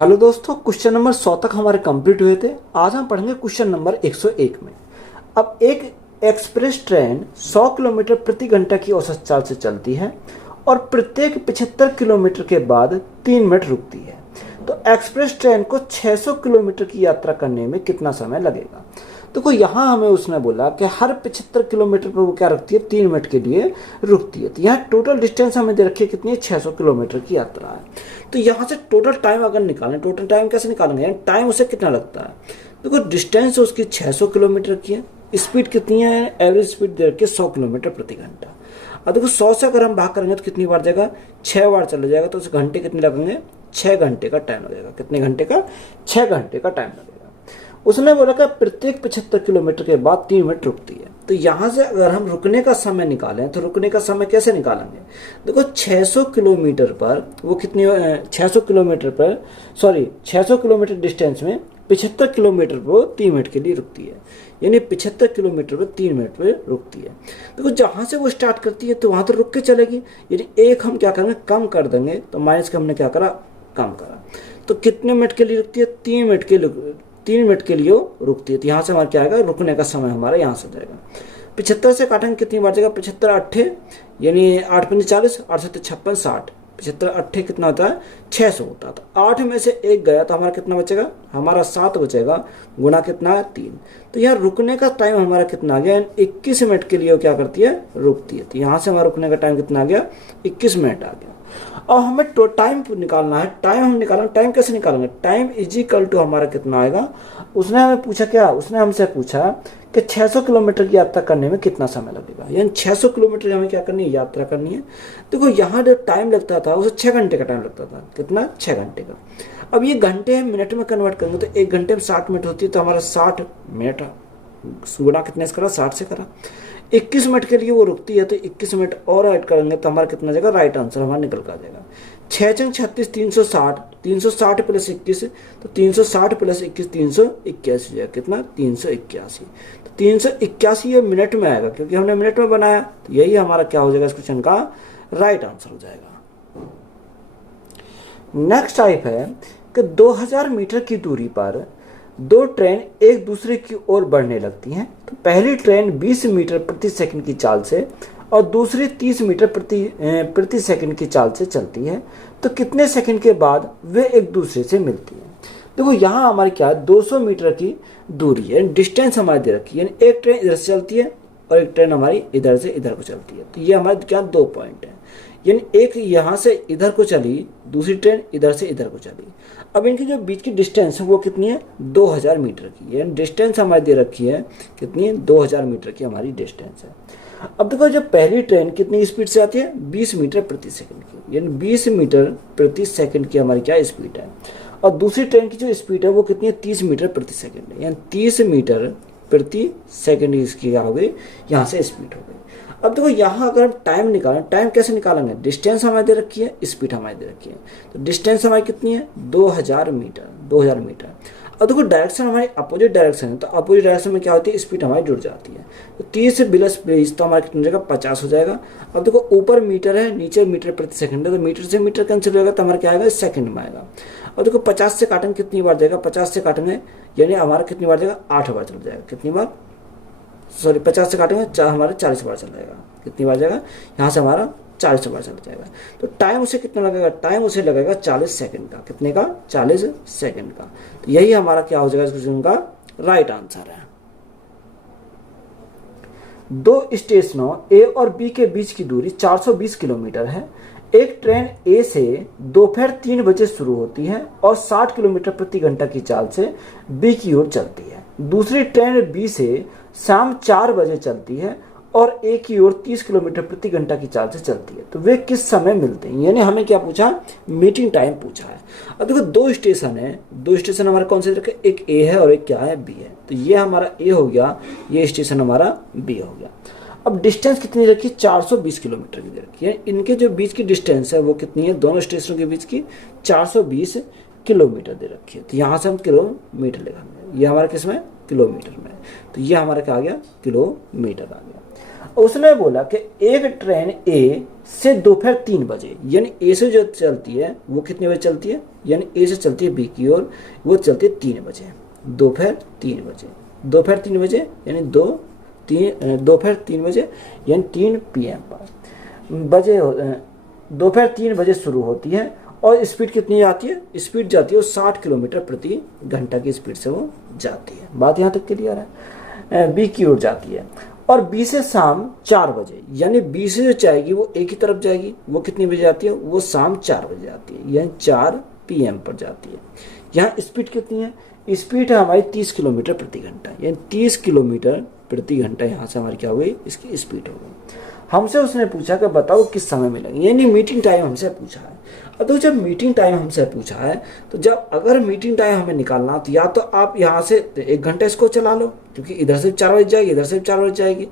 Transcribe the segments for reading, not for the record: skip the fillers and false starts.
Hello दोस्तों, question number 100 तक हमारे कंप्लीट हुए थे। आज हम पढ़ेंगे क्वेश्चन नंबर 101 में। अब एक एक्सप्रेस ट्रेन 100 किलोमीटर प्रति घंटा की औसत चाल से चलती है और प्रत्येक 75 किलोमीटर के बाद 3 मिनट रुकती है। तो एक्सप्रेस ट्रेन को 600 किलोमीटर की यात्रा करने में कितना समय लगेगा। देखो यहाँ हमें उसने बोला कि हर 75 किलोमीटर पर वो क्या रखती है, 3 मिनट के लिए रुकती है। तो यहाँ टोटल डिस्टेंस हमें दे रखी है कितनी है, 600 किलोमीटर की यात्रा है। तो यहाँ से टोटल टाइम अगर निकालें, टोटल टाइम कैसे निकालेंगे, टाइम उसे कितना लगता है। देखो डिस्टेंस उसकी 600 किलोमीटर की है, स्पीड कितनी है, एवरेज स्पीड दे रखी है 100 किलोमीटर प्रति घंटा। अब देखो 100 से अगर हम भाग करेंगे तो कितनी बार जाएगा, 6 बार चला जाएगा। तो उस घंटे कितने लगेंगे, 6 घंटे का टाइम लगेगा। कितने घंटे का, 6 घंटे का टाइम लगेगा। उसने बोला कि प्रत्येक 75 किलोमीटर के बाद 3 मिनट रुकती है। तो यहाँ से अगर हम रुकने का समय निकालें तो रुकने का समय कैसे निकालेंगे। देखो 600 किलोमीटर पर वो कितनी 600 किलोमीटर पर 600 किलोमीटर डिस्टेंस में 75 किलोमीटर पर वो 3 मिनट के लिए रुकती है। यानी 75 किलोमीटर पर 3 मिनट पर रुकती है। देखो जहाँ से वो स्टार्ट करती है तो वहाँ तो रुक के चलेगी। यानी एक हम क्या करेंगे, कम कर देंगे। तो माइनस का हमने क्या करा, कम करा। तो कितने मिनट के लिए रुकती है, 3 मिनट के लिए, 3 मिनट के लिए वो रुकती है। तो यहाँ से हमारा क्या आएगा, रुकने का समय हमारा यहाँ से जाएगा। 75 से काटेंगे कितनी बार जाएगा, 75 अट्ठे यानी 8 पंजे 40, 8 सत्ते 56, 60, 75 अट्ठे कितना होता है, 600 होता है। तो 8 में से 1 गया तो हमारा कितना बचेगा, हमारा 7 बचेगा। गुना कितना, 3। तो यहाँ रुकने का टाइम हमारा कितना आ गया, 21 मिनट के लिए वो क्या करती है, रुकती है। तो यहाँ से हमारा रुकने का टाइम कितना आ गया, 21 मिनट आ गया। और हमें तो टाइम निकालना है। टाइम हम निकालेंगे, टाइम कैसे निकालेंगे, टाइम इज इक्वल टू हमारा कितना आएगा। उसने हमें पूछा क्या, उसने हमसे पूछा कि 600 किलोमीटर की यात्रा करने में कितना समय लगेगा। यानी 600 किलोमीटर हमें क्या करनी है, यात्रा करनी है। देखो यहाँ जो टाइम लगता था उसे 6 घंटे का टाइम लगता था। कितना, 6 घंटे का। अब ये घंटे हम मिनट में कन्वर्ट करेंगे तो 1 घंटे में 60 मिनट होती है। तो हमारा 60 मिनट गुणा कितने से करा, 60 से करा। 21 मिनट के लिए वो रुकती है। तो 21 मिनट और ऐड करेंगे तो हमारा कितना जाएगा, राइट आंसर हमारा निकल कर आ जाएगा। 6 छंग 36, 360, 360 प्लस 21, तो 360 प्लस 21 381 जाएगा। कितना, 381। तो 381 ये मिनट में आएगा क्योंकि हमने मिनट में बनाया। तो यही हमारा क्या हो जाएगा, इस क्वेश्चन का राइट आंसर हो जाएगा। नेक्स्ट टाइप है कि 2000 मीटर की दूरी पर 2 ट्रेन एक दूसरे की ओर बढ़ने लगती हैं। तो पहली ट्रेन 20 मीटर प्रति सेकंड की चाल से और दूसरी 30 मीटर प्रति सेकंड की चाल से चलती है। तो कितने सेकंड के बाद वे एक दूसरे से मिलती हैं। देखो यहाँ हमारी क्या है, 200 मीटर की दूरी है, डिस्टेंस हमारी दे रखी है। यानी एक ट्रेन इधर से चलती है और एक ट्रेन हमारी इधर से इधर को चलती है। तो ये हमारे क्या, 2 पॉइंट है। यानी एक यहाँ से इधर को चली, दूसरी ट्रेन इधर से इधर को चली। अब इनकी जो बीच की डिस्टेंस है वो कितनी है, 2000 मीटर की। यानी डिस्टेंस हमारी दे रखी है कितनी है, 2000 मीटर की हमारी डिस्टेंस है। अब देखो जब पहली ट्रेन कितनी स्पीड से आती है, 20 मीटर प्रति सेकंड की। यानी 20 मीटर प्रति सेकंड की हमारी क्या स्पीड है। और दूसरी ट्रेन की जो स्पीड है वो कितनी है, 30 मीटर प्रति सेकंड है। यानी 30 मीटर प्रति सेकंड इसकी क्या हो गई, यहाँ से स्पीड हो गई। अब देखो यहाँ अगर हम टाइम निकालें, टाइम कैसे निकालेंगे, डिस्टेंस हमारी दे रखी है, स्पीड हमारी दे रखी है। तो डिस्टेंस हमारी कितनी है, 2000 मीटर, 2000 मीटर। अब देखो डायरेक्शन हमारी अपोजिट डायरेक्शन है। तो अपोजिट डायरेक्शन में क्या होती है, स्पीड हमारी जुड़ जाती है। तो 30 से 20 तो हमारा कितना हो जाएगा, 50 हो जाएगा। अब देखो ऊपर मीटर है, नीचे मीटर प्रति सेकंड है। तो मीटर से मीटर कैंसिल हो जाएगा तो हमारा क्या आएगा, सेकंड में आएगा। और देखो 50 से काटेंगे कितनी बार जाएगा, 50 से काटेंगे यानी हमारा कितनी बार जाएगा, 8 बार चल जाएगा। कितनी बार, 50 से काटेंगे हमारे 40 बार चल जाएगा। कितनी बार जाएगा, यहाँ से हमारा 40 बार चल जाएगा। तो टाइम उसे कितना लगेगा, टाइम उसे लगेगा 40 सेकंड का। कितने का, 40 सेकंड का। तो यही हमारा क्या हो जाएगा, इस क्वेश्चन का राइट आंसर है। 2 स्टेशनों ए और बी के बीच की दूरी 420 किलोमीटर है। एक ट्रेन ए से दोपहर 3 बजे शुरू होती है और 60 किलोमीटर प्रति घंटा की चाल से बी की ओर चलती है। दूसरी ट्रेन बी से शाम 4 बजे चलती है और ए की ओर 30 किलोमीटर प्रति घंटा की चाल से चलती है। तो वे किस समय मिलते हैं। यानी हमें क्या पूछा, मीटिंग टाइम पूछा है। अब देखो 2 स्टेशन है, 2 स्टेशन हमारे कौन से रखे, एक ए है और एक क्या है, बी है। तो ये हमारा ए हो गया, ये स्टेशन हमारा बी हो गया। अब डिस्टेंस कितनी रखी, 420 किलोमीटर की दे रखी है। इनके जो बीच की डिस्टेंस है वो कितनी है, दोनों स्टेशनों के बीच की 420 किलोमीटर दे रखी है। तो यहाँ से हम किलोमीटर लिखेंगे, ये हमारा किस में, किलोमीटर में। तो ये हमारा क्या आ गया, किलोमीटर आ गया। उसने बोला कि एक ट्रेन ए से दोपहर 3 बजे, यानी ए से जो चलती है वो कितने बजे चलती है, यानी ए से चलती है बी की ओर, वो चलती है 3 बजे, दोपहर 3 बजे, दोपहर 3 बजे यानी दोपहर 3 बजे यानी 3 PM पर बजे, दोपहर 3 बजे शुरू होती है और स्पीड कितनी जाती है, स्पीड जाती है वो 60 किलोमीटर प्रति घंटा की स्पीड से वो जाती है। बात यहाँ तक क्लियर है। बी की ओर जाती है और बी से शाम 4 बजे, यानी बी से जो जाएगी वो एक ही तरफ जाएगी, वो कितनी बजे जाती है, वो शाम 4 बजे जाती है, यानी 4 PM पर जाती है। यहाँ स्पीड कितनी है, स्पीड है हमारी 30 किलोमीटर प्रति घंटा, यानी 30 किलोमीटर प्रति घंटा यहाँ से हमारी क्या हो गई, इसकी स्पीड हो गई। हमसे उसने पूछा कि बताओ किस समय मिलेंगे, यानी मीटिंग टाइम हमसे पूछा है। अब तो जब मीटिंग टाइम हमसे पूछा है तो जब अगर मीटिंग टाइम हमें निकालना तो या तो आप यहाँ से 1 घंटा इसको चला लो, क्योंकि इधर से 4 बजे जाएगी, इधर से 4 बजे जाएगी,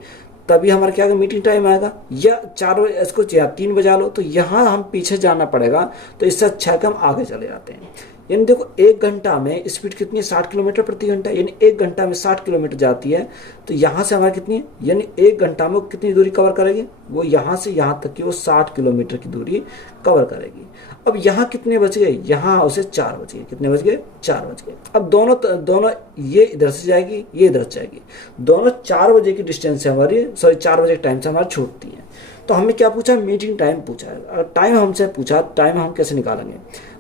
तभी हमारा क्या मीटिंग टाइम आएगा, या 4 बजे इसको या 3 बजा लो, तो यहाँ हम पीछे जाना पड़ेगा, तो इससे अच्छा कि हम आगे चले जाते हैं। यानी देखो 1 घंटा में स्पीड कितनी है, 60 किलोमीटर प्रति घंटा, यानी 1 घंटा में 60 किलोमीटर जाती है, तो यहाँ से हमारी कितनी है, यानी 1 घंटा में कितनी दूरी कवर करेगी, वो यहाँ से यहाँ तक की वो 60 किलोमीटर की दूरी कवर करेगी। अब यहाँ कितने बच गए, यहाँ उसे 4 बज गए, कितने बज गए, 4 बज गए। अब दोनों ये इधर से जाएगी, ये इधर से जाएगी, दोनों 4 बजे की डिस्टेंस से हमारी, सॉरी 4 बजे के टाइम से हमारी छूटती है। तो हमें क्या पूछा, मीटिंग टाइम पूछा है। अगर टाइम हमसे पूछा, टाइम हम कैसे निकालेंगे,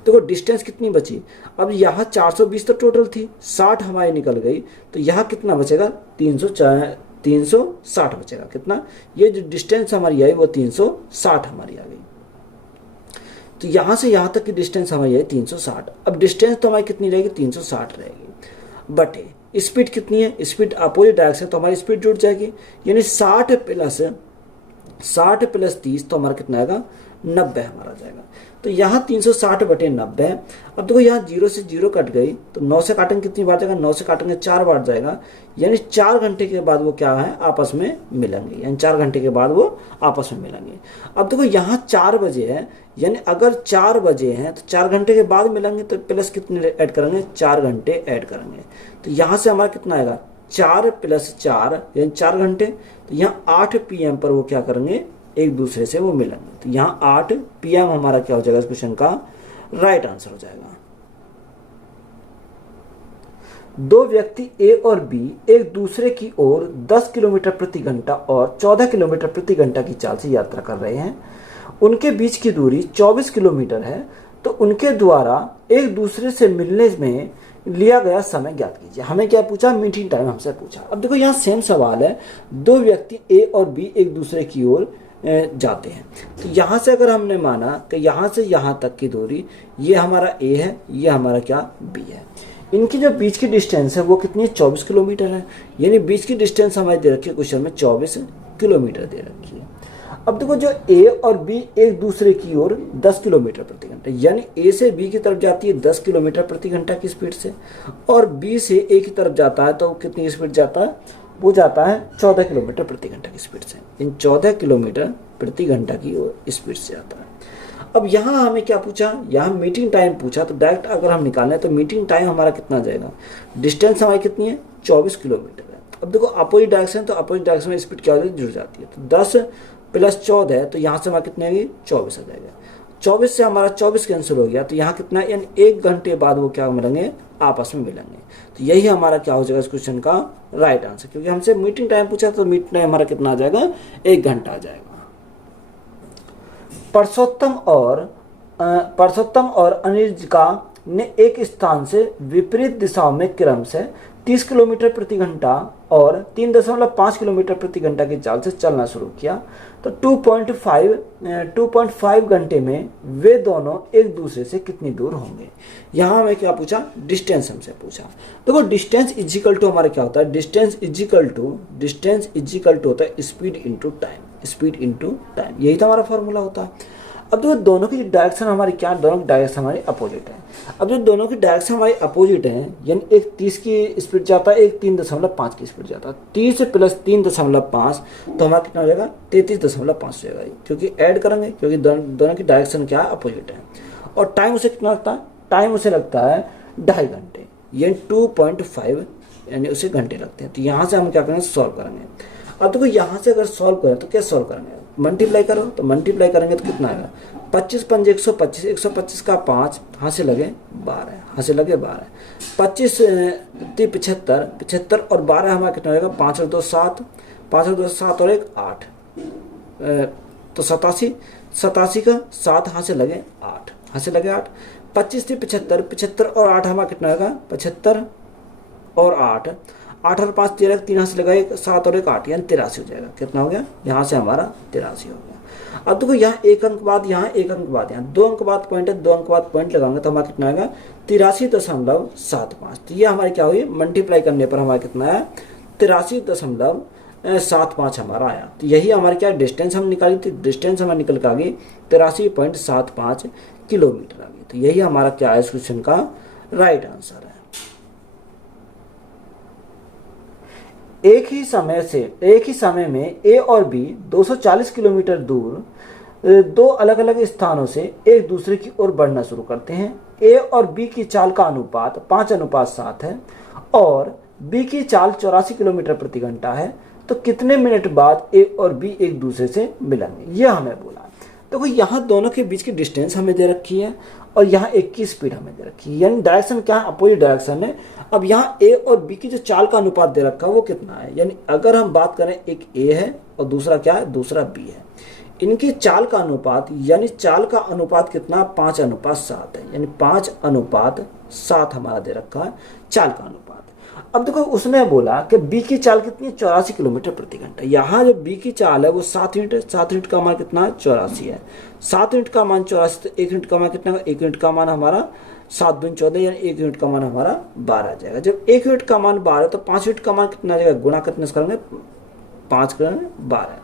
देखो डिस्टेंस कितनी बची, अब यहाँ 420 तो टोटल थी, 60 हमारी निकल गई, तो यहाँ कितना बचेगा, 360 बचेगा। कितना, ये जो डिस्टेंस हमारी आई वो 360 हमारी आ गई। तो यहाँ से यहाँ तक की डिस्टेंस हमारी आई 360। अब डिस्टेंस तो हमारी कितनी रहेगी, 360 रहेगी, बटे स्पीड कितनी है, स्पीड अपोजिट डायरेक्शन, तो हमारी स्पीड जुड़ जाएगी, यानी 60 प्लस 30 तो हमारा कितना आएगा, 90 हमारा जाएगा। तो यहाँ 360 बटे 90। अब देखो यहाँ 0 से 0 कट गई, तो 9 से काटेंगे कितनी बार जाएगा, 9 से काटेंगे 4 बार जाएगा, यानी 4 घंटे के बाद वो क्या है, आपस में मिलेंगे, यानी 4 घंटे के बाद वो आपस में मिलेंगे। अब देखो यहाँ 4 बजे है, यानी अगर 4 बजे हैं तो 4 घंटे के बाद मिलेंगे, तो प्लस कितने ऐड करेंगे, 4 घंटे ऐड करेंगे। तो यहाँ से हमारा कितना आएगा, 4 + 4 यानी 4 घंटे। तो यहाँ 8 PM पर वो क्या करेंगे, एक दूसरे से वो मिलेंगे। तो यहाँ 8 PM हमारा क्या हो जाएगा, इस क्वेश्चन का राइट आंसर हो जाएगा। दो व्यक्ति ए और बी एक दूसरे की ओर 10 किलोमीटर प्रति घंटा और 14 किलोमीटर प्रति घंटा की चाल से यात्रा कर रहे हैं। उनके बीच की दूरी 24 किलोमीटर है, तो उनके द्वारा एक दूसरे से मिलने में लिया गया समय ज्ञात कीजिए। हमें क्या पूछा, मीटिंग टाइम हमसे पूछा। अब देखो यहाँ सेम सवाल है, दो व्यक्ति ए और बी एक दूसरे की ओर जाते हैं, तो यहाँ से अगर हमने माना कि यहाँ से यहाँ तक की दूरी ये हमारा ए है, ये हमारा क्या बी है, इनकी जो बीच की डिस्टेंस है वो कितनी है, 24 किलोमीटर है, यानी बीच की डिस्टेंस हमारी दे रखी है क्वेश्चन में 24 किलोमीटर दे रखी है। अब देखो जो ए और बी एक दूसरे की ओर 10 किलोमीटर प्रति घंटा, यानी ए से बी की तरफ जाती है 10 किलोमीटर प्रति घंटा की स्पीड से, और बी से ए की तरफ जाता है तो कितनी स्पीड जाता है, वो जाता है 14 किलोमीटर प्रति घंटा की स्पीड से, इन 14 किलोमीटर प्रति घंटा की स्पीड से आता है। अब यहाँ हमें क्या पूछा, यहाँ मीटिंग टाइम पूछा, तो डायरेक्ट अगर हम निकालें तो मीटिंग टाइम हमारा कितना जाएगा, डिस्टेंस हमारी कितनी है, 24 किलोमीटर है। अब देखो अपोजिट डायरेक्शन, तो अपोजिट डायरेक्शन में स्पीड क्या होती है, जुड़ जाती है, तो 10 + 14 है, तो यहाँ से हमारा कितने आएगी, 24 आ जाएगा। 24 से हमारा 24 कैंसिल हो गया, तो यहाँ कितना, यानी 1 घंटे बाद वो क्या मिलेंगे, आपस में मिलेंगे। तो यही हमारा क्या हो जाएगा इस क्वेश्चन का राइट आंसर, क्योंकि हमसे मीटिंग टाइम पूछा, तो मीटिंग टाइम हमारा कितना आ जाएगा, 1 घंटा आ जाएगा। परसोत्तम और अनिर्जिका ने एक स्थान से विपरीत दिशाओं में क्रम से 30 किलोमीटर प्रति घंटा और 3.5 किलोमीटर प्रति घंटा की चाल से चलना शुरू किया। तो 2.5 घंटे में वे दोनों एक दूसरे से कितनी दूर होंगे। यहाँ हमें क्या पूछा, डिस्टेंस हमसे पूछा। देखो डिस्टेंस इजिकल टू हमारा क्या होता है, डिस्टेंस इजिकल टू होता है स्पीड इंटू टाइम, यही तो हमारा फॉर्मूला होता है। अब देखो दोनों की डायरेक्शन हमारी क्या, दोनों की डायरेक्शन हमारी अपोजिट है। अब जो दोनों की डायरेक्शन हमारी अपोजिट है, यानी एक 30 की स्पीड जाता है, एक 3.5 की स्पीड जाता है, 30 + 3.5 तो हमारा कितना हो जाएगा, 33.5 हो जाएगा, क्योंकि ऐड करेंगे, क्योंकि दोनों की डायरेक्शन क्या है, अपोजिट है। और टाइम उसे कितना लगता है, टाइम उसे लगता है 2.5 घंटे, यानी 2.5 यानी उसे घंटे लगते हैं। तो यहाँ से हम क्या करेंगे, सॉल्व करेंगे। अब देखो यहाँ से अगर सॉल्व करें तो क्या सॉल्व करेंगे, मल्टीप्लाई करो, तो मल्टीप्लाई करेंगे तो कितना आएगा, 25 पंजे 125, 125 का 5, हाथ से लगे 12, हाथ से लगे 12, 25 75, 75 और 12 हमारा कितना होगा, 5 और 2 7, 5 और 2 7 और 1 8, तो 87, 87 का 7 हाथ से लगे 8, हाथ से लगे 8, 25 थी 75, 75 और 8 हमारा कितना होगा, 75 और 8, 8 और 5 13, 3 हाथ से लगा 1, 7 और 1 8, यानी 83 हो जाएगा। कितना हो गया, यहाँ से हमारा 83 हो गया। अब देखो यहाँ एक अंक बाद, यहाँ एक अंक बाद, यहाँ 2 अंक बाद पॉइंट है, 2 अंक बाद पॉइंट लगाएंगे तो हमारा कितना आएगा, 83.75। तो ये हमारी क्या हुई, मल्टीप्लाई करने पर हमारा कितना है, 83.75 हमारा आया। तो यही हमारी क्या डिस्टेंस हम निकाली थी, डिस्टेंस हमारी निकल के आ गई 83.75 किलोमीटर आ गई। तो यही हमारा क्या है इस क्वेश्चन का राइट आंसर है। एक ही समय में ए और बी 240 किलोमीटर दूर दो अलग अलग स्थानों से एक दूसरे की ओर बढ़ना शुरू करते हैं। ए और बी की चाल का अनुपात 5:7 है और बी की चाल 84 किलोमीटर प्रति घंटा है। तो कितने मिनट बाद ए और बी एक दूसरे से मिलेंगे, यह हमें बोला। देखो यहाँ दोनों के बीच की डिस्टेंस हमें दे रखी है और यहाँ एक की स्पीड हमें दे रखी है, यानी डायरेक्शन क्या है, अपोजिट डायरेक्शन है। अब यहाँ ए और बी की जो चाल का अनुपात दे रखा है वो कितना है, यानी अगर हम बात करें एक ए है और दूसरा क्या है, दूसरा बी है, इनकी चाल का अनुपात, यानी चाल का अनुपात कितना, 5:7 है, यानी 5:7 हमारा दे रखा है चाल का अनुपात। अब देखो उसने बोला कि बी की चाल कितनी है, 84 किलोमीटर प्रति घंटा। यहाँ जो बी की चाल है वो 7 यूनिट है, 7 यूनिट का मान कितना है, 84 है। 7 यूनिट का मान 84, तो 1 यूनिट का मान कितना, 1 यूनिट का मान हमारा 7 दूनी 14, यानी 1 यूनिट का मान हमारा 12 आ जाएगा। जब 1 यूनिट का मान 12 तो 5 यूनिट का मान कितना आ जाएगा, गुणा कितने से करेंगे, 5 करेंगे 12।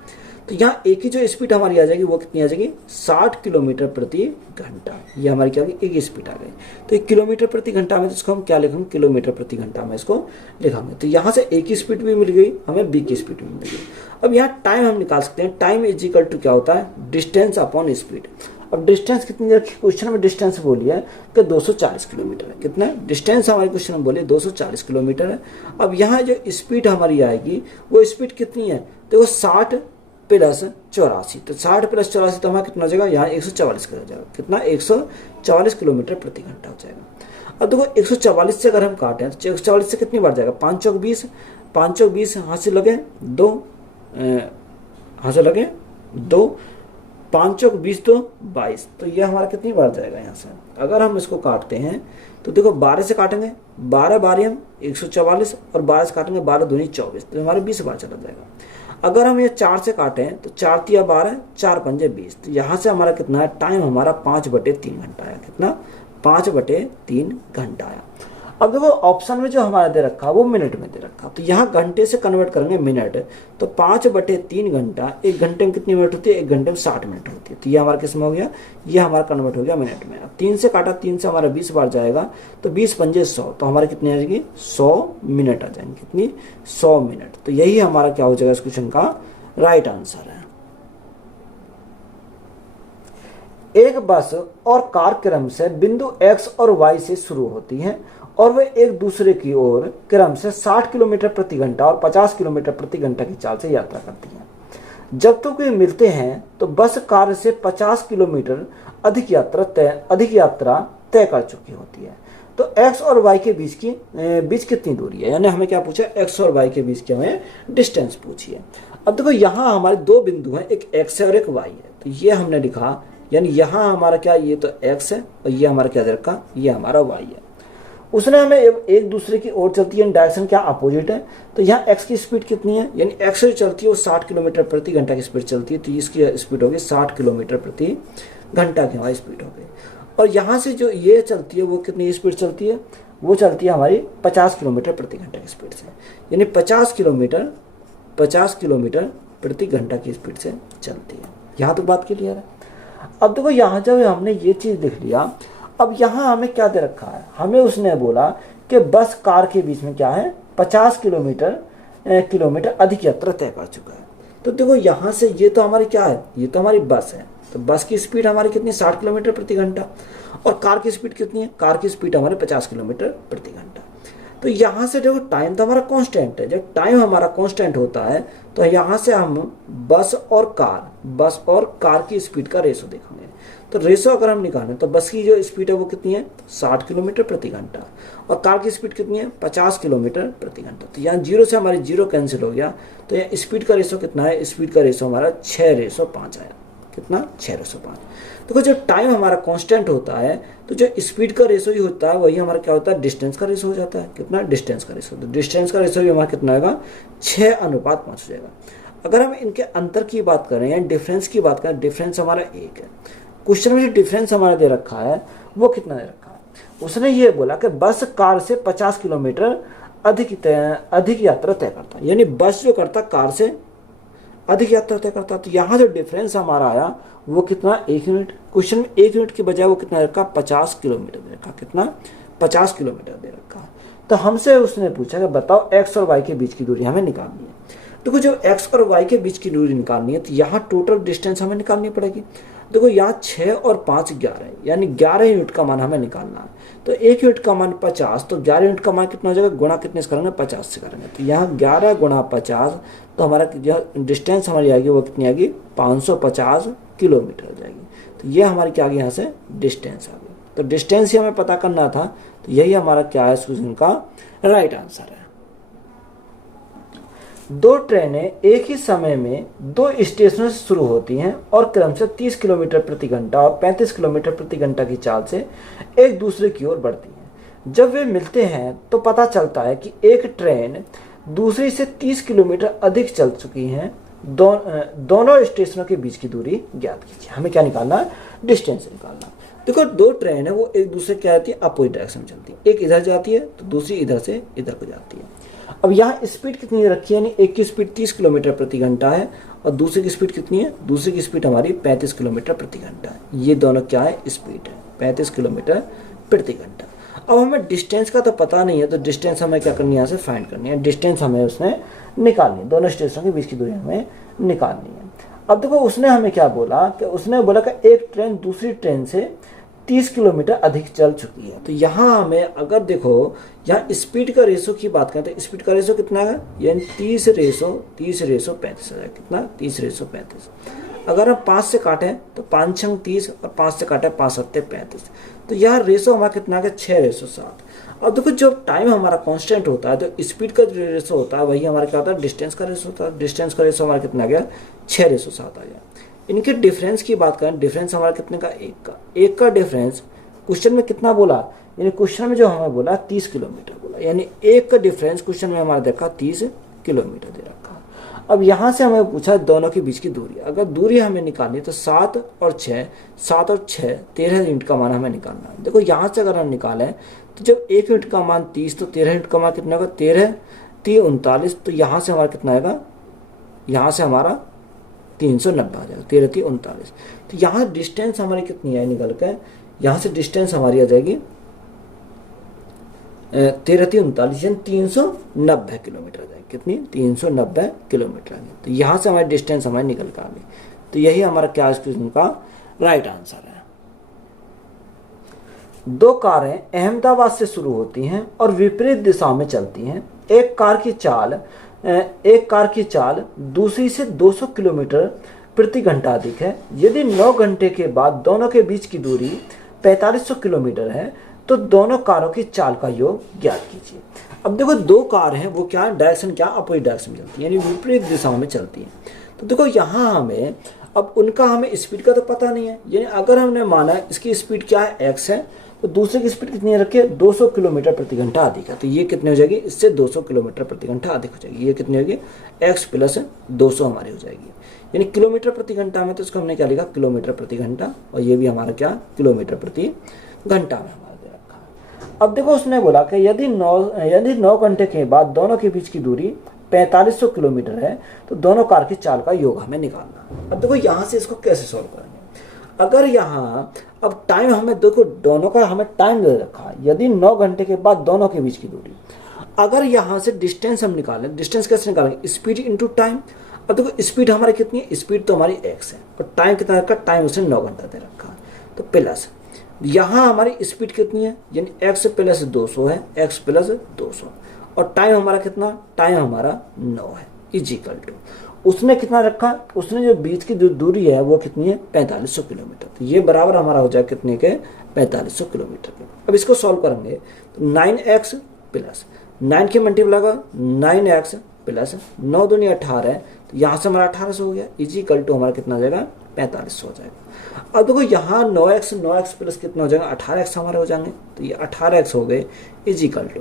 तो यहाँ एक ही जो स्पीड हमारी आ जाएगी वो कितनी आ जाएगी, 60 किलोमीटर प्रति घंटा। ये हमारी क्या होगी, एक स्पीड आ गई। तो 1 किलोमीटर प्रति घंटा में इसको हम क्या लिखेंगे, किलोमीटर प्रति घंटा में इसको लिखेंगे। तो यहाँ से एक की स्पीड भी मिल गई हमें, बी की स्पीड भी मिल गई। अब यहाँ टाइम हम निकाल सकते हैं, टाइम इज इक्वल टू क्या होता है, डिस्टेंस अपॉन स्पीड। अब डिस्टेंस कितनी रखी, क्वेश्चन में डिस्टेंस बोली है कि 240 किलोमीटर है। कितना डिस्टेंस हमारे क्वेश्चन में बोली 240 किलोमीटर है। अब यहाँ जो स्पीड हमारी आएगी वो स्पीड कितनी है, देखो 60 प्लस 84, तो 60 प्लस 84 तो हमारा कितना हो जाएगा, यहाँ 144 का हो जाएगा। कितना, 144 किलोमीटर प्रति घंटा हो जाएगा। अब देखो 144 से अगर हम काटें तो 144 से कितनी बार जाएगा, 5 चौक 20, 5 चौक 20, हाथ से लगे 2, हाथ से लगे 2, 5 चौक 20 तो 22, तो ये हमारा कितनी बार जाएगा यहाँ से। अगर हम इसको काटते हैं तो देखो 12 से काटेंगे, 12 बारी हम 144 और 12 से काटेंगे 12 दूनी 24, तो हमारे 20 बार चला जाएगा। अगर हम ये 4 से काटें तो 4 तिया 12, 4 पंजे 20, तो यहाँ से हमारा कितना है, टाइम हमारा 5/3 घंटा है। कितना, 5/3 घंटा आया। अब देखो ऑप्शन में जो हमारा दे रखा वो मिनट में दे रखा, तो यहाँ घंटे से कन्वर्ट करेंगे मिनट, तो 5/3 घंटा, 1 घंटे में कितनी मिनट होती है, 1 घंटे में 60 मिनट होती है। तो ये हमारा किसमें हो गया, ये हमारा कन्वर्ट हो गया मिनट में। अब 3 से काटा, 3 से हमारा 20 बार जाएगा, तो 20 पंजे 100, तो हमारे कितनी आ जाएगी, 100 मिनट आ जाएंगे। कितनी, 100 मिनट। तो यही हमारा क्या हो जाएगा इस क्वेश्चन का राइट आंसर है। एक बस और कार क्रम से बिंदु एक्स और वाई से शुरू होती हैं और वे एक दूसरे की ओर क्रम से 60 किलोमीटर प्रति घंटा और 50 किलोमीटर प्रति घंटा की चाल से यात्रा करती हैं। जब तक वे मिलते हैं तो बस कार से 50 किलोमीटर अधिक यात्रा तय कर चुकी होती है। तो एक्स और वाई के बीच कितनी दूरी है, यानी हमें क्या पूछा, एक्स और वाई के बीच की हमें डिस्टेंस पूछी है। अब देखो यहाँ हमारे 2 बिंदु हैं, एक एक्स है और एक वाई है, तो ये हमने लिखा, यानी यहाँ हमारा क्या, ये तो एक्स है और ये हमारा क्या दे रखा, ये हमारा वाई है। उसने हमें एक दूसरे की ओर चलती है, डायरेक्शन क्या अपोजिट है। तो यहाँ एक्स की स्पीड कितनी है, यानी एक्स जो चलती है वो 60 किलोमीटर प्रति घंटा की स्पीड चलती है, तो इसकी स्पीड होगी 60 किलोमीटर प्रति घंटा की हमारी स्पीड हो गई। और यहाँ से जो ये चलती है वो कितनी स्पीड चलती है, वो चलती है हमारी 50 किलोमीटर प्रति घंटा की स्पीड से, यानी 50 किलोमीटर प्रति घंटा की स्पीड से चलती है। यहाँ तो बात क्लियर है। अब देखो यहाँ जब हमने ये चीज़ देख लिया, अब यहाँ हमें क्या दे रखा है, हमें उसने बोला कि बस कार के बीच में क्या है, 50 किलोमीटर अधिक यात्रा तय कर चुका है। तो देखो यहाँ से ये तो हमारी क्या है, ये तो हमारी बस है, तो बस की स्पीड हमारी कितनी, 60 किलोमीटर प्रति घंटा, और कार की स्पीड कितनी है, कार की स्पीड हमारे 50 किलोमीटर प्रति घंटा। तो यहाँ से देखो टाइम तो हमारा कांस्टेंट है, जब टाइम हमारा कांस्टेंट होता है तो यहाँ से हम बस और कार की स्पीड का रेशो देखेंगे। तो रेशो अगर हम निकालें तो बस की जो स्पीड है वो कितनी है, 60 किलोमीटर प्रति घंटा, और कार की स्पीड कितनी है, 50 किलोमीटर प्रति घंटा। तो यहाँ जीरो से हमारी जीरो कैंसिल हो गया, तो यहाँ स्पीड का रेशो कितना है, स्पीड का रेशो हमारा 6:5 आया। कितना, 6:5। देखो जो टाइम हमारा कांस्टेंट होता है तो जो स्पीड का रेशो ही होता है वही हमारा क्या होता है, डिस्टेंस का रेशो हो जाता है। कितना, डिस्टेंस का रेशो। तो डिस्टेंस का रेशो भी हमारा कितना होगा, 6:5 हो जाएगा। अगर हम इनके अंतर की बात करें या डिफरेंस की बात करें, डिफरेंस हमारा 1 है। क्वेश्चन में जो डिफरेंस हमारा दे रखा है वो कितना दे रखा है, उसने ये बोला कि बस कार से 50 किलोमीटर अधिक यात्रा तय करता है, यानी बस जो करता कार से अधिक यात्रा तय करता। तो यहाँ जो डिफरेंस हमारा आया वो कितना, 1 यूनिट। क्वेश्चन में 1 यूनिट की बजाय वो कितना रखा, 50 किलोमीटर दे रखा। कितना, 50 किलोमीटर दे रखा। तो हमसे उसने पूछा कि बताओ एक्स और वाई के बीच की दूरी हमें निकालनी है। देखो जो एक्स और वाई के बीच की दूरी निकालनी है तो यहाँ टोटल डिस्टेंस हमें निकालनी पड़ेगी। देखो यहाँ 6 और 5 11, यानी 11 यूनिट का मान हमें निकालना है। तो 1 यूनिट का मान 50, तो 11 यूनिट का मान कितना हो जाएगा, गुणा कितने से करेंगे, 50 से करेंगे। तो यहाँ 11 गुणा 50, तो हमारा जो डिस्टेंस हमारी आएगी वो कितनी आएगी, 550 किलोमीटर हो जाएगी। तो ये हमारी क्या आ गई, यहाँ से डिस्टेंस आ गई। तो डिस्टेंस ही हमें पता करना था, तो यही हमारा क्या है, इस क्वेश्चन का राइट आंसर है। 2 ट्रेनें एक ही समय में 2 स्टेशनों से शुरू होती हैं और क्रमशः 30 किलोमीटर प्रति घंटा और 35 किलोमीटर प्रति घंटा की चाल से एक दूसरे की ओर बढ़ती हैं। जब वे मिलते हैं तो पता चलता है कि एक ट्रेन दूसरी से 30 किलोमीटर अधिक चल चुकी है। दोनों स्टेशनों के बीच की दूरी ज्ञात कीजिए। हमें क्या निकालना है, डिस्टेंस निकालना। देखो 2 ट्रेन है वो एक दूसरे क्या जाती है, अपोजिट डायरेक्शन में चलती है। एक इधर जाती है तो दूसरी इधर से इधर को जाती है। अब यहाँ स्पीड कितनी रखी है, यानी एक की स्पीड 30 किलोमीटर प्रति घंटा है और दूसरी की स्पीड कितनी है, दूसरी की स्पीड हमारी 35 किलोमीटर प्रति घंटा है। ये दोनों क्या है, स्पीड है 35 किलोमीटर प्रति घंटा। अब हमें डिस्टेंस का तो पता नहीं है, तो डिस्टेंस हमें क्या करनी है, यहाँ से फाइंड करनी है। डिस्टेंस हमें उसने निकालनी है, दोनों स्टेशनों के बीच की दूरी हमें निकालनी है। अब देखो उसने हमें क्या बोला कि उसने बोला कि एक ट्रेन दूसरी ट्रेन से 30 किलोमीटर अधिक चल चुकी है। तो यहाँ हमें अगर देखो यहाँ स्पीड का रेशो की बात करें तो स्पीड का रेशो कितना है, यानी 30:35 है। कितना, 30:35। अगर हम 5 से काटें तो 5 छंग 30 और 5 से काटें 5 सत्ते 35। तो यहाँ रेशो हमारा कितना है, 6:7। अब देखो जब टाइम हमारा कांस्टेंट होता है तो स्पीड का जो रेशो होता है वही हमारा क्या होता है, डिस्टेंस का रेशो होता है। डिस्टेंस का रेशो हमारा कितना आ गया, 6:7 आ गया। इनके डिफरेंस की बात करें, डिफरेंस हमारा कितने का, 1 का डिफरेंस क्वेश्चन में कितना बोला, यानी क्वेश्चन में जो हमें बोला 30 किलोमीटर बोला, यानी 1 का डिफरेंस क्वेश्चन में हमारा देखा 30 किलोमीटर दे रखा। अब यहाँ से हमें पूछा दोनों के बीच की दूरी। अगर दूरी हमें निकालनी तो 7 और 6 13 यूनिट का मान हमें निकालना है। देखो यहाँ से अगर हम निकालें तो जब 1 यूनिट का मान 30 तो 13 यूनिट का मान कितना होगा, 13 39। तो यहाँ से हमारा कितना आएगा, यहाँ से हमारा 390 आ जाएगा, 13 39। तो यहाँ डिस्टेंस हमारी कितनी है निकल कर, यहाँ से डिस्टेंस हमारी आ जाएगी 13 39, यानी 390 किलोमीटर आ जाएगी। कितनी, 390 किलोमीटर आ गई। तो यहाँ से हमारी डिस्टेंस हमारी निकल कर आ गई। तो यही हमारा क्या इस क्वेश्चन का राइट आंसर है। 2 कारें अहमदाबाद से शुरू होती हैं और विपरीत दिशा में चलती हैं। एक कार की चाल दूसरी से 200 किलोमीटर प्रति घंटा अधिक है। यदि 9 घंटे के बाद दोनों के बीच की दूरी 4500 किलोमीटर है तो दोनों कारों की चाल का योग ज्ञात कीजिए। अब देखो 2 कार हैं, वो क्या डायरेक्शन, क्या अपोजिट डायरेक्शन में चलती है, यानी विपरीत दिशा में चलती हैं। तो देखो यहाँ हमें अब उनका हमें स्पीड का तो पता नहीं है, यानी अगर हमने माना इसकी स्पीड क्या है, एक्स है, तो दूसरे की स्पीड कितनी रखी है, 200 किलोमीटर प्रति घंटा अधिक है। तो ये कितनी हो जाएगी, इससे 200 किलोमीटर प्रति घंटा अधिक हो जाएगी। ये कितनी होगी, x प्लस 200 हमारी हो जाएगी, यानी किलोमीटर प्रति घंटा में। तो इसको हमने क्या लिखा, किलोमीटर प्रति घंटा, और ये भी हमारा क्या, किलोमीटर प्रति घंटा में हमारा दे रखा है। अब देखो उसने बोला कि यदि 9 घंटे के बाद दोनों के बीच की दूरी 4500 किलोमीटर है तो दोनों कार की चाल का योग हमें निकालना। अब देखो यहाँ से इसको कैसे सॉल्व करेंगे। अगर यहाँ अब टाइम हमें देखो, दोनों का हमें टाइम दे रखा है, यदि 9 घंटे के बाद दोनों के बीच की दूरी। अगर यहाँ से डिस्टेंस हम निकालें, डिस्टेंस कैसे निकालेंगे, स्पीड इनटू टाइम। अब देखो स्पीड हमारी कितनी है, स्पीड तो हमारी x है और टाइम कितना रखा, टाइम उसने 9 घंटा दे रखा। तो प्लस यहाँ हमारी स्पीड कितनी है, यानी x प्लस 200 है, x प्लस 200, और टाइम हमारा कितना, टाइम हमारा 9 है, इजिकल टू उसने कितना रखा, उसने जो बीच की जो दूरी है वो कितनी है 4500 किलोमीटर। तो ये बराबर हमारा हो जाए कितने के 4500 किलोमीटर के। अब इसको सॉल्व करेंगे तो 9x प्लस 9 की मल्टीप्लाई का 9x प्लस 9 दूनी 18 है, तो यहाँ से हमारा 1800 हो गया, इजिकल टू हमारा कितना हो जाएगा 4500 हो जाएगा। अब देखो यहाँ 9x प्लस कितना हो जाएगा 18x हमारे हो जाएंगे, तो ये 18x हो गए इजिकल टू।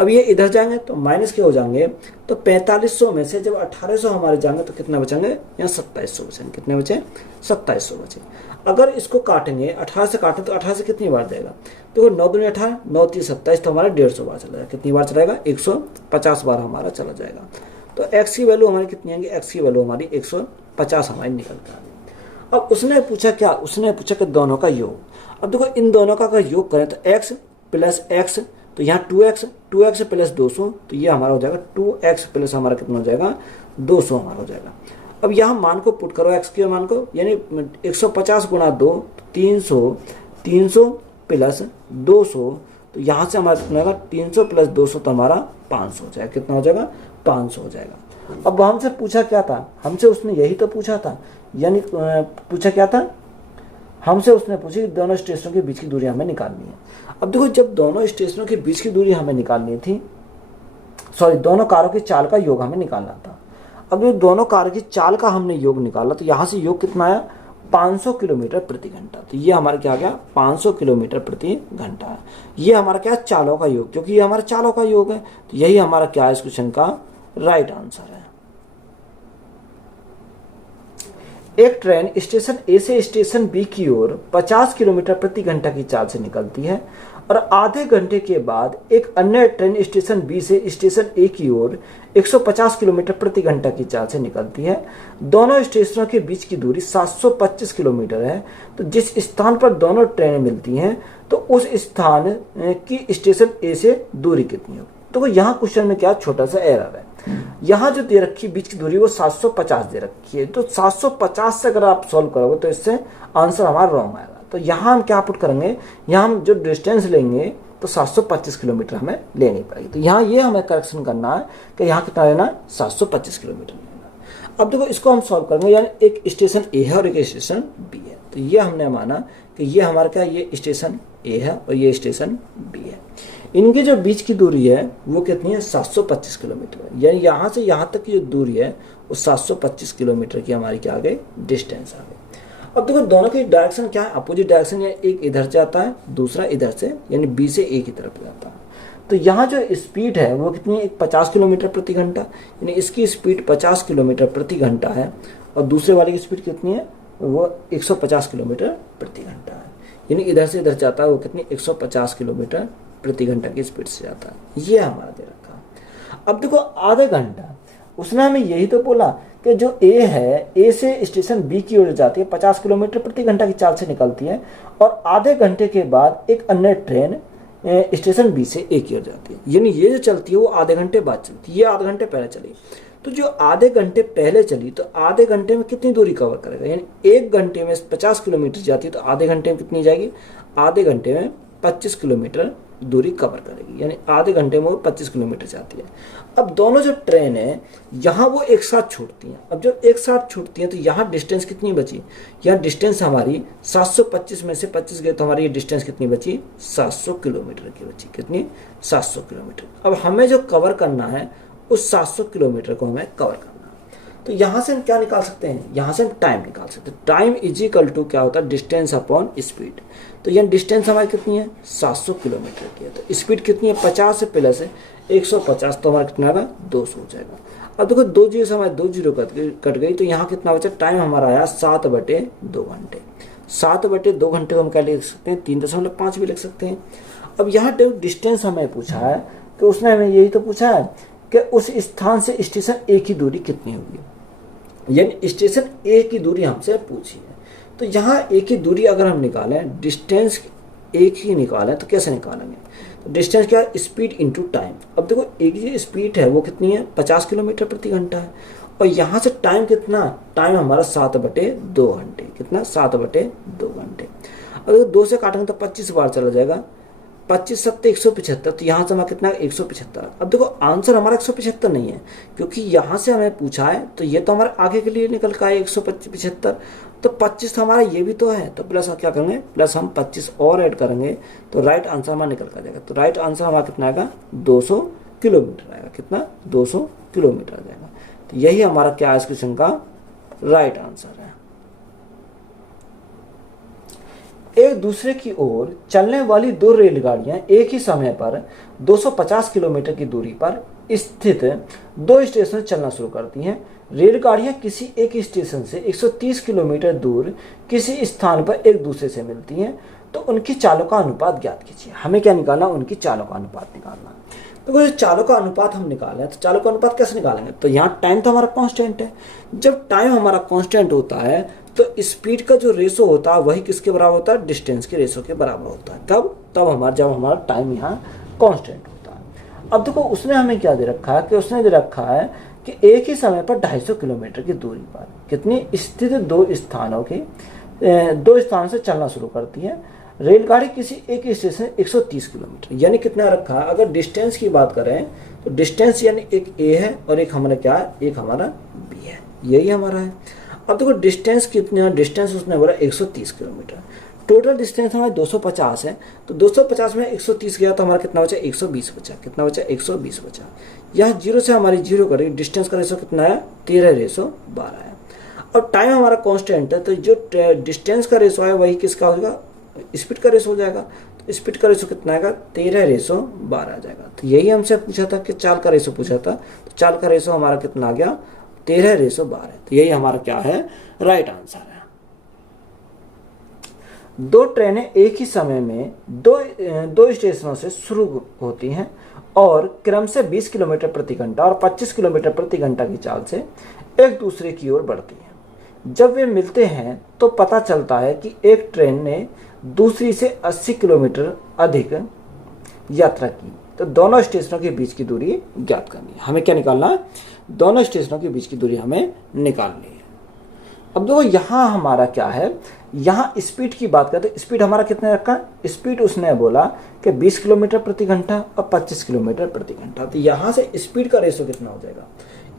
अब ये इधर जाएंगे तो माइनस के हो जाएंगे, तो 4500 में से जब 1800 हमारे जाएंगे तो कितना बचेंगे, यहाँ 2700 बचेंगे, कितने बचे 2700 बचे। अगर इसको काटेंगे 18 से काटें तो 18 से कितनी बार जाएगा, तो 9 दूनी 18, 9 3 27, तो हमारा 150 बार चला जाएगा, कितनी बार चलाएगा 150 बार हमारा चला जाएगा। तो x की वैल्यू हमारी कितनी आएगी, x की वैल्यू हमारी 150 हमारी निकल कर आ गई। अब उसने पूछा क्या, उसने पूछा कि दोनों का योग। अब देखो इन दोनों का अगर योग करें तो x प्लस x, तो यहाँ 2x प्लस 200, तो ये हमारा हो जाएगा 2x प्लस हमारा कितना हो जाएगा 200 हमारा हो जाएगा। अब यहाँ मान को पुट करो x के मान को, यानी 150 गुणा 2 300, 300 प्लस 200, तो यहाँ से हमारा कितना होगा 300 प्लस 200, तो हमारा 500 हो जाएगा, कितना हो जाएगा 500 हो जाएगा। अब हमसे पूछा क्या था, हमसे उसने यही तो पूछा था, यानी पूछा क्या था, हमसे उसने पूछी कि दोनों स्टेशनों के बीच की दूरी हमें निकालनी है। अब देखो जब दोनों स्टेशनों के बीच की दूरी हमें निकालनी थी, सॉरी दोनों कारों की चाल का योग हमें निकालना था। अब जो दोनों कारों की चाल का हमने योग निकाला, तो यहाँ से योग कितना आया 500 किलोमीटर प्रति घंटा। तो ये हमारा क्या आ गया 500 किलोमीटर प्रति घंटा है। ये हमारा क्या चालों का योग, क्योंकि ये हमारा चालों का योग है, तो यही हमारा क्या है इस क्वेश्चन का राइट आंसर है। एक ट्रेन स्टेशन ए से स्टेशन बी की ओर 50 किलोमीटर प्रति घंटा की चाल से निकलती है और आधे घंटे के बाद एक अन्य ट्रेन स्टेशन बी से स्टेशन ए की ओर 150 किलोमीटर प्रति घंटा की चाल से निकलती है। दोनों स्टेशनों के बीच की दूरी 725 किलोमीटर है। तो जिस स्थान पर दोनों ट्रेनें मिलती हैं तो उस स्थान की स्टेशन ए से दूरी कितनी होगी। तो यहाँ क्वेश्चन में क्या छोटा सा एरर है, यहाँ जो दे रखी बीच की दूरी वो 750 दे रखी है, तो 750 से अगर आप सॉल्व करोगे तो इससे आंसर हमारा रॉन्ग आएगा। तो यहाँ हम क्या पुट करेंगे, यहाँ हम जो डिस्टेंस लेंगे तो 725 किलोमीटर हमें लेनी पड़ेगी। तो यहाँ ये हमें करेक्शन करना है कि यहाँ कितना लेना है 725 किलोमीटर लेना। अब देखो इसको हम सॉल्व करेंगे, यानी एक स्टेशन ए है और एक स्टेशन बी है। तो ये हमने माना कि ये हमारा क्या, ये स्टेशन ए है और ये स्टेशन बी है। इनके जो बीच की दूरी है वो कितनी है 725 किलोमीटर है, यानी यहाँ से यहाँ तक की जो दूरी है वो 725 किलोमीटर की हमारी क्या आ गई डिस्टेंस आ गई। अब देखो दोनों की डायरेक्शन क्या है, अपोजिट डायरेक्शन, या एक इधर जाता है दूसरा इधर से, यानी बी से ए की तरफ जाता है। तो यहाँ जो स्पीड है वो कितनी है 50 किलोमीटर प्रति घंटा, यानी इसकी स्पीड 50 किलोमीटर प्रति घंटा है और दूसरे वाले की स्पीड कितनी है वो 150 किलोमीटर प्रति घंटा है, यानी इधर से इधर जाता है वो कितनी 150 किलोमीटर प्रति घंटा की स्पीड से जाता है। ये हमारा दे रखा है। अब देखो आधे घंटा, उसने हमें यही तो बोला कि जो ए है, ए से स्टेशन बी की ओर जाती है 50 किलोमीटर प्रति घंटा की चाल से निकलती है और आधे घंटे के बाद एक अन्य ट्रेन स्टेशन बी से ए की ओर जाती है, यानी ये जो चलती है वो आधे घंटे बाद चलती है, ये आधे घंटे पहले चली। तो जो आधे घंटे पहले चली तो आधे घंटे में कितनी दूरी कवर करेगा, यानी एक घंटे में 50 किलोमीटर जाती है तो आधे घंटे में कितनी जाएगी, आधे घंटे में 25 किलोमीटर दूरी कवर करेगी, यानी आधे घंटे में वो 25 किलोमीटर जाती है। अब दोनों जो ट्रेन है यहाँ वो एक साथ छूटती हैं। अब जब एक साथ छूटती हैं तो यहाँ डिस्टेंस कितनी बची, यहाँ डिस्टेंस हमारी 725 में से 25 गए तो हमारी ये डिस्टेंस कितनी बची 700 किलोमीटर की बची, कितनी 700 किलोमीटर। अब हमें जो कवर करना है उस 700 किलोमीटर को हमें कवर करना है। तो यहाँ से हम क्या निकाल सकते हैं, यहाँ से हम टाइम निकाल सकते हैं। टाइम इज इक्वल टू क्या होता है डिस्टेंस अपॉन स्पीड। तो यहाँ डिस्टेंस हमारी कितनी है 700 किलोमीटर की है, तो स्पीड कितनी है 50 से प्लस है 150, तो हमारा कितना आएगा 200 हो जाएगा। अब देखो 2 जीरो से हमारे 2 जीरो कट गई, तो यहाँ कितना बचा, टाइम हमारा आया 7/2 घंटे। 7/2 घंटे को हम क्या लिख सकते हैं 3.5 भी लिख सकते हैं। अब यहाँ डिस्टेंस हमें पूछा है कि उसने हमें यही तो पूछा है कि उस स्थान से स्टेशन ए की दूरी कितनी होगी, यानी स्टेशन ए की दूरी हमसे पूछी है। तो यहाँ ए की दूरी अगर हम निकालें, डिस्टेंस ए की निकालें तो कैसे निकालेंगे, तो डिस्टेंस क्या है स्पीड इंटू टाइम। अब देखो ए की जो स्पीड है वो कितनी है 50 किलोमीटर प्रति घंटा है और यहाँ से टाइम कितना, टाइम हमारा 7/2 घंटे, कितना 7/2 घंटे। अगर 2 से काटेंगे तो 25 बार चला जाएगा, 25 सत्ते 175, तो यहाँ से हमारा कितना 175। अब देखो आंसर हमारा 175 नहीं है, क्योंकि यहाँ से हमें पूछा है तो ये तो हमारे आगे के लिए निकल का है 175, तो 25 हमारा ये भी तो है, तो प्लस क्या करेंगे, प्लस हम 25 और ऐड करेंगे तो राइट आंसर हमारा निकल कर जाएगा। तो राइट आंसर हमारा कितना आएगा, 200 किलोमीटर आएगा। कितना, 200 किलोमीटर आ जाएगा। तो यही हमारा क्या है इस क्वेश्चन का राइट आंसर है। एक दूसरे की ओर चलने वाली दो रेलगाड़ियां एक ही समय पर 250 किलोमीटर की दूरी पर स्थित दो स्टेशन चलना शुरू करती हैं। रेलगाड़ियां किसी एक स्टेशन से 130 किलोमीटर दूर किसी स्थान पर एक दूसरे से मिलती हैं, तो उनकी चालों का अनुपात ज्ञात कीजिए। हमें क्या निकालना, उनकी चालों का अनुपात निकालना। तो चालों का अनुपात हम निकालें तो चालों का अनुपात कैसे निकालेंगे, तो यहाँ टाइम तो हमारा कांस्टेंट है। जब टाइम हमारा कांस्टेंट होता है तो स्पीड का जो रेशो होता है वही किसके बराबर होता है, डिस्टेंस के रेशो के बराबर होता है। कब, तब जब हमारा टाइम यहाँ कांस्टेंट होता है। अब देखो उसने हमें क्या दे रखा है कि उसने दे रखा है कि एक ही समय पर 250 किलोमीटर की दूरी पर कितनी स्थित दो स्थानों से चलना शुरू करती है। रेलगाड़ी किसी एक स्टेशन 130 किलोमीटर, यानी कितना रखा है। अगर डिस्टेंस की बात करें तो डिस्टेंस यानी एक ए है और एक हमारा क्या है, एक हमारा बी है, यही हमारा है। अब देखो डिस्टेंस कितना, डिस्टेंस उसने बोला 130 किलोमीटर, टोटल डिस्टेंस हमारा 250 है, तो 250 में 130 गया तो हमारा कितना बचा, 120 बचा। कितना बचा, 120 बचा। यहाँ 0 से हमारी 0 करेगी, डिस्टेंस का रेशो कितना है, 13:12 है। और टाइम हमारा कांस्टेंट है, तो जो डिस्टेंस का रेशो है वही किसका होगा, स्पीड का रेशो हो जाएगा। तो स्पीड का रेशो कितना आएगा, 13:12 आ जाएगा। तो यही हमसे पूछा था कि चाल का रेशो पूछा था, तो चाल का रेशो हमारा कितना आ गया, 13:12। तो यही हमारा क्या है, राइट आंसर है। दो ट्रेनें एक ही समय में दो स्टेशनों से शुरू होती हैं और क्रम से 20 किलोमीटर प्रति घंटा और 25 किलोमीटर प्रति घंटा की चाल से एक दूसरे की ओर बढ़ती हैं। जब वे मिलते हैं तो पता चलता है कि एक ट्रेन ने दूसरी से 80 किलोमीटर अधिक यात्रा की। तो दोनों स्टेशनों के बीच की दूरी ज्ञात करनी है। हमें क्या निकालना है, दोनों स्टेशनों के बीच की दूरी हमें निकालनी है। अब देखो यहाँ हमारा क्या है, यहाँ स्पीड की बात करते, स्पीड हमारा कितने रखा, स्पीड उसने बोला कि 20 किलोमीटर प्रति घंटा और 25 किलोमीटर प्रति घंटा। तो यहाँ से स्पीड का रेशो कितना हो जाएगा,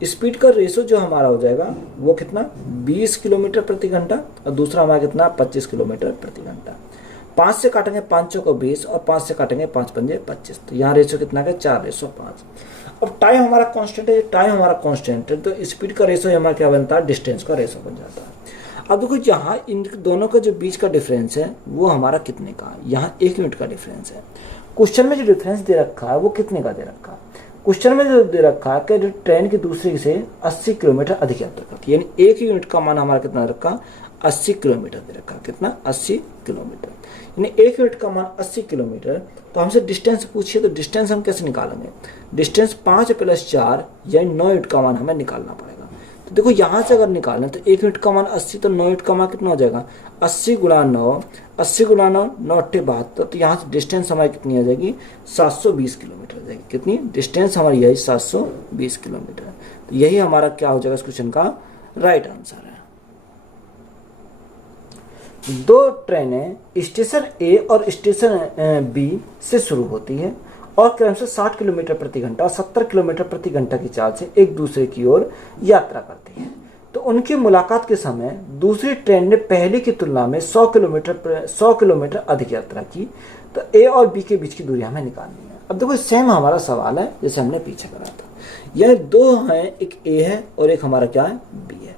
स्पीड का रेशो जो हमारा हो जाएगा वो कितना, 20 किलोमीटर प्रति घंटा और दूसरा हमारा कितना, 25 किलोमीटर प्रति घंटा। 5 से काटेंगे 5 चौको 20 और 5 से काटेंगे 5 पंजे 25, तो यहाँ रेशो कितना है, 4:5। अब टाइम हमारा कांस्टेंट है, टाइम हमारा कांस्टेंट है, तो स्पीड का रेशो हमारा क्या बनता है, डिस्टेंस का रेशो बन जाता है। अब देखो यहाँ इन दोनों का जो बीच का डिफरेंस है वो हमारा कितने का है, यहाँ 1 यूनिट का डिफरेंस है। क्वेश्चन में जो डिफरेंस दे रखा है वो कितने का दे रखा है, क्वेश्चन में जो दे रखा है कि जो ट्रेन की दूसरी से 80 किलोमीटर अधिक यात्रा करती है, यानी 1 यूनिट का मान हमारा कितना रखा, 80 किलोमीटर दे रखा। कितना, 80 किलोमीटर, यानी 1 यूनिट का मान 80 किलोमीटर। तो हमसे डिस्टेंस पूछिए तो डिस्टेंस हम कैसे निकालेंगे, डिस्टेंस 5 + 4 यानी 9 यूनिट का मान हमें निकालना पड़ेगा। तो देखो यहाँ से अगर निकालें तो 1 यूनिट का मान 80, तो 9 यूनिट का मान कितना हो जाएगा, 80 × 9, 80 × 9, 9 × 72। तो यहाँ से डिस्टेंस हमारी कितनी आ जाएगी, 720 किलोमीटर आ जाएगी। कितनी डिस्टेंस हमारी यही 720 किलोमीटर। तो यही हमारा क्या हो जाएगा इस क्वेश्चन का राइट आंसर है। दो ट्रेनें स्टेशन ए और स्टेशन बी से शुरू होती हैं और क्रम से 60 किलोमीटर प्रति घंटा और 70 किलोमीटर प्रति घंटा की चाल से एक दूसरे की ओर यात्रा करती हैं। तो उनकी मुलाकात के समय दूसरी ट्रेन ने पहले की तुलना में 100 किलोमीटर अधिक यात्रा की। तो ए और बी के बीच की दूरी हमें निकालनी है। अब देखो सेम हमारा सवाल है जैसे हमने पीछे करा था, यह दो हैं, एक ए है और एक हमारा क्या है, बी है।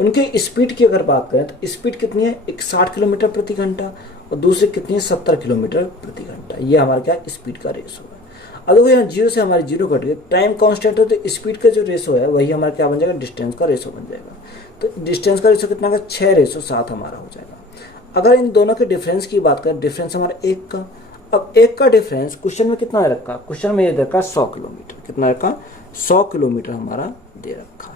उनके स्पीड की अगर बात करें तो स्पीड कितनी है, एक 60 किलोमीटर प्रति घंटा और दूसरी कितनी है, 70 किलोमीटर प्रति घंटा। ये हमारा क्या स्पीड का रेशो है। अब देखो यहाँ 0 से हमारी 0 कट गई, टाइम कांस्टेंट है तो स्पीड का जो रेशो है वही हमारा क्या बन जाएगा, डिस्टेंस का रेशो बन जाएगा। तो डिस्टेंस का रेशो कितना का, 6:7 हमारा हो जाएगा। अगर इन दोनों के डिफरेंस की बात करें, डिफरेंस हमारा 1 का, अब 1 का डिफरेंस क्वेश्चन में कितना रखा, क्वेश्चन में ये दे रखा 100 किलोमीटर। कितना रखा, 100 किलोमीटर हमारा दे रखा।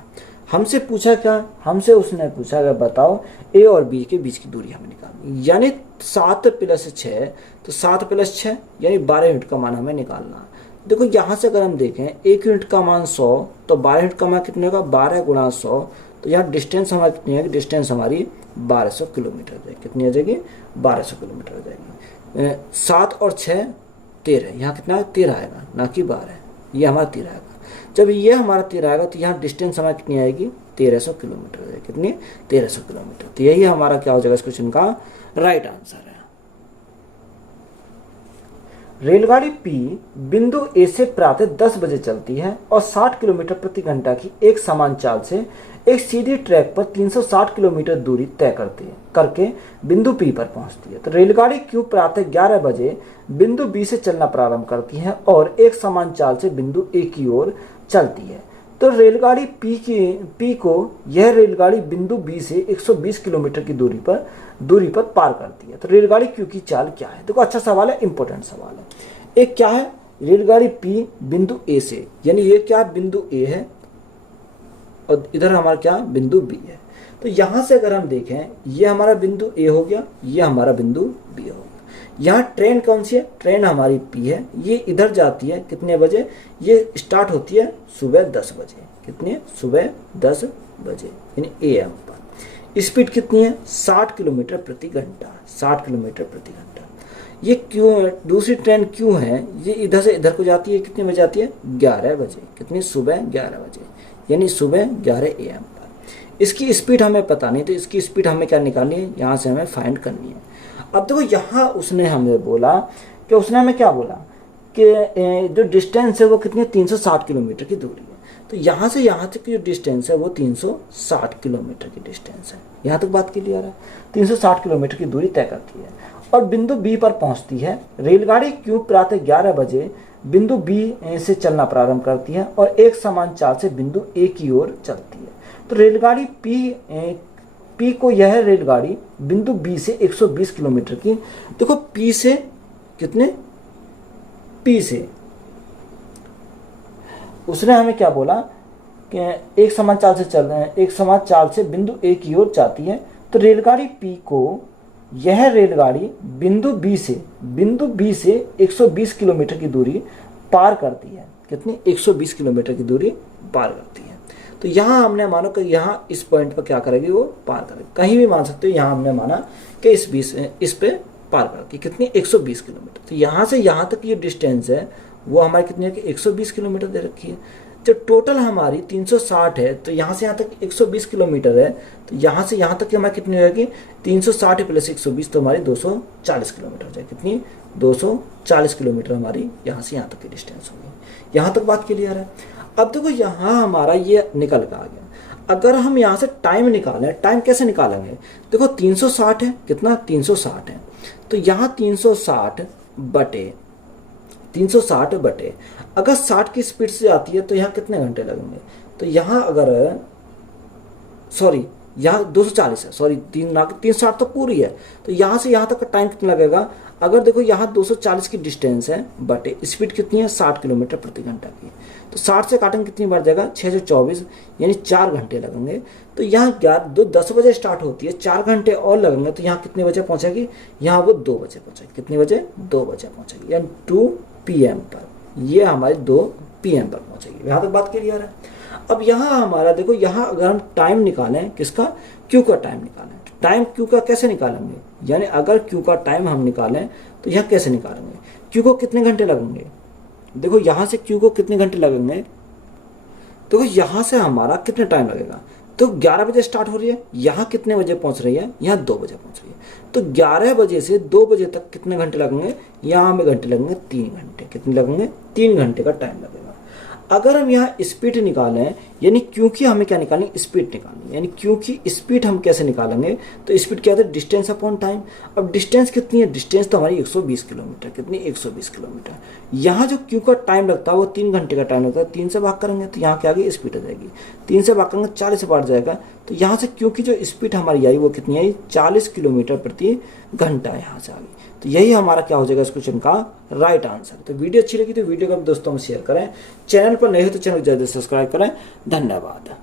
हमसे पूछा क्या, हमसे उसने पूछा कि बताओ ए और बी के बीच की दूरी हमें निकालनी, यानी 7 + 6, तो 7 + 6 यानी 12 यूनिट का मान हमें निकालना। देखो यहाँ से अगर हम देखें 1 यूनिट का मान 100, तो 12 यूनिट का मान कितने का, 12 × 100, तो यहाँ डिस्टेंस हमारी कितनी है, डिस्टेंस हमारी 1200 किलोमीटर हो जाएगी। कितनी हो जाएगी, 1200 किलोमीटर हो जाएगी। 7 और 6 13, यहाँ कितना है 13 आएगा, ना कि 12, ये हमारा 13 आएगा। जब ये हमारा 13 आएगा तो यहाँ डिस्टेंस हमारी कितनी आएगी, 1300 किलोमीटर हो जाएगी। कितनी, 1300 किलोमीटर। तो यही हमारा क्या हो जाएगा इस क्वेश्चन का राइट आंसर है। रेलगाड़ी पी बिंदु ए से प्रातः 10 बजे चलती है और 60 किलोमीटर प्रति घंटा की एक समान चाल से एक सीधी ट्रैक पर 360 किलोमीटर दूरी तय करके बिंदु पी पर पहुंचती है। तो रेलगाड़ी क्यू प्रातः 11 बजे बिंदु बी से चलना प्रारंभ करती है और एक समान चाल से बिंदु ए की ओर चलती है। तो रेलगाड़ी पी को यह रेलगाड़ी बिंदु बी से 120 किलोमीटर की दूरी पर पार करती है। तो रेलगाड़ी क्यू की चाल क्या है? देखो अच्छा सवाल है, इंपॉर्टेंट सवाल है। एक क्या है, रेलगाड़ी पी बिंदु ए से, यानी ये क्या बिंदु ए है और इधर हमारा क्या बिंदु बी है। तो यहां से अगर हम देखें, ये हमारा बिंदु ए हो गया, ये हमारा बिंदु बी हो गया। यहाँ ट्रेन कौन सी है, ट्रेन हमारी पी है, ये इधर जाती है कितने बजे, ये स्टार्ट होती है सुबह 10 बजे। कितनी, सुबह 10 बजे यानी AM पर। स्पीड कितनी है, 60 किलोमीटर प्रति घंटा, 60 किलोमीटर प्रति घंटा। ये क्यों, दूसरी ट्रेन क्यों है, ये इधर से इधर को जाती है, कितने बजे आती है, 11 बजे। कितनी, सुबह 11 बजे यानी सुबह 11 AM पर। इसकी स्पीड हमें पता नहीं, तो इसकी स्पीड हमें क्या निकालनी है, यहाँ से हमें फाइंड करनी है। अब देखो यहाँ उसने हमें बोला कि उसने हमें क्या बोला कि जो डिस्टेंस है वो कितनी है, 360 किलोमीटर की दूरी है। तो यहाँ से यहाँ तक की जो डिस्टेंस है वो 360 किलोमीटर की डिस्टेंस है। यहाँ तक बात क्लियर है, 360 किलोमीटर की दूरी तय करती है और बिंदु बी पर पहुँचती है। रेलगाड़ी क्यू प्रातः 11 बजे बिंदु बी से चलना प्रारंभ करती है और एक समान चाल से बिंदु ए की ओर चलती है। तो रेलगाड़ी पी को यह रेलगाड़ी बिंदु बी से 120 किलोमीटर की, देखो पी से कितने, पी से उसने हमें क्या बोला कि एक समान चाल से बिंदु ए की ओर जाती है। तो रेलगाड़ी पी को यह रेलगाड़ी बिंदु बी से 120 किलोमीटर की दूरी पार करती है। कितनी, 120 किलोमीटर की दूरी पार करती है। तो यहाँ हमने मानो कि यहाँ इस पॉइंट पर क्या करेगी, वो पार करेगी। कहीं भी मान सकते हो, यहाँ हमने माना कि इस पे पार करती है। कितनी, 120 किलोमीटर। तो यहाँ से यहाँ तक ये डिस्टेंस है वो हमारी कितनी है कि 120 किलोमीटर दे रखी है। जो टोटल हमारी 360 है, तो यहाँ से यहाँ तक 120 किलोमीटर है। तो यहाँ से यहाँ तक की हमारी कितनी होगी, 360 प्लस 120 तो हमारी 240 किलोमीटर हो जाएगी। कितनी, 240 किलोमीटर हमारी यहाँ से यहाँ तक की डिस्टेंस होगी। यहाँ तक बात क्लियर है। अब देखो यहाँ हमारा ये निकल के आ गया। अगर हम यहाँ से टाइम निकालें, टाइम कैसे निकालेंगे, देखो 360 है, कितना, 360 है। तो यहाँ 360 बटे अगर 60 की स्पीड से आती है तो यहाँ कितने घंटे लगेंगे, तो यहाँ अगर यहाँ 240 है, 360 तो पूरी है। तो यहाँ से यहाँ तक का टाइम कितना लगेगा, अगर देखो यहाँ 240 की डिस्टेंस है बटे स्पीड कितनी है, 60 किलोमीटर प्रति घंटा की। तो 60 से काटेंगे कितनी बढ़ जाएगा, 6 से 24 यानी 4 घंटे लगेंगे। तो यहाँ 10 बजे स्टार्ट होती है, 4 घंटे और लगेंगे। तो यहाँ कितने बजे पहुँचेगी, यहाँ वो 2 बजे पहुँचेगी। कितने बजे, 2 बजे पहुँचेगी यानी 2 PM पर। ये हमारी 2 PM पर पहुँचेगी। यहाँ तक बात क्लियर है। अब यहाँ हमारा देखो, यहाँ अगर हम टाइम निकालें, किसका, क्यू का टाइम निकालें। टाइम क्यू का कैसे निकालेंगे, यानी अगर क्यू का टाइम हम निकालें तो यहाँ कैसे निकालेंगे, क्यू को कितने घंटे लगेंगे, देखो यहाँ से क्यू को कितने घंटे लगेंगे, देखो यहाँ से हमारा कितने टाइम लगेगा। तो 11 बजे स्टार्ट हो रही है, यहाँ कितने बजे पहुँच रही है, यहाँ 2 बजे पहुँच रही है। तो 11 बजे से 2 बजे तक कितने घंटे लगेंगे, यहाँ हमें घंटे लगेंगे 3 घंटे। कितने लगेंगे, 3 घंटे का टाइम लगेगा। अगर हम यहाँ स्पीड निकालें, यानी क्योंकि हमें क्या निकालनी, स्पीड निकालनी, यानी क्योंकि स्पीड हम कैसे निकालेंगे, तो स्पीड क्या होता है, डिस्टेंस अपॉन टाइम। अब डिस्टेंस कितनी है, डिस्टेंस तो हमारी 120 किलोमीटर। कितनी, 120 किलोमीटर। यहाँ जो क्यू का टाइम लगता है वो 3 घंटे का टाइम लगता है। 3 से भाग करेंगे तो यहाँ क्या आ गई, स्पीड आ जाएगी। 3 से भाग करेंगे 40 से बढ़ जाएगा। तो यहाँ से क्योंकि जो स्पीड हमारी आई वो कितनी आई, 40 किलोमीटर प्रति घंटा यहाँ से आ गई। तो यही हमारा क्या हो जाएगा इस क्वेश्चन का राइट आंसर। तो वीडियो अच्छी लगी तो वीडियो को दोस्तों में शेयर करें, चैनल पर नए हो तो चैनल को जल्दी सब्सक्राइब करें। धन्यवाद।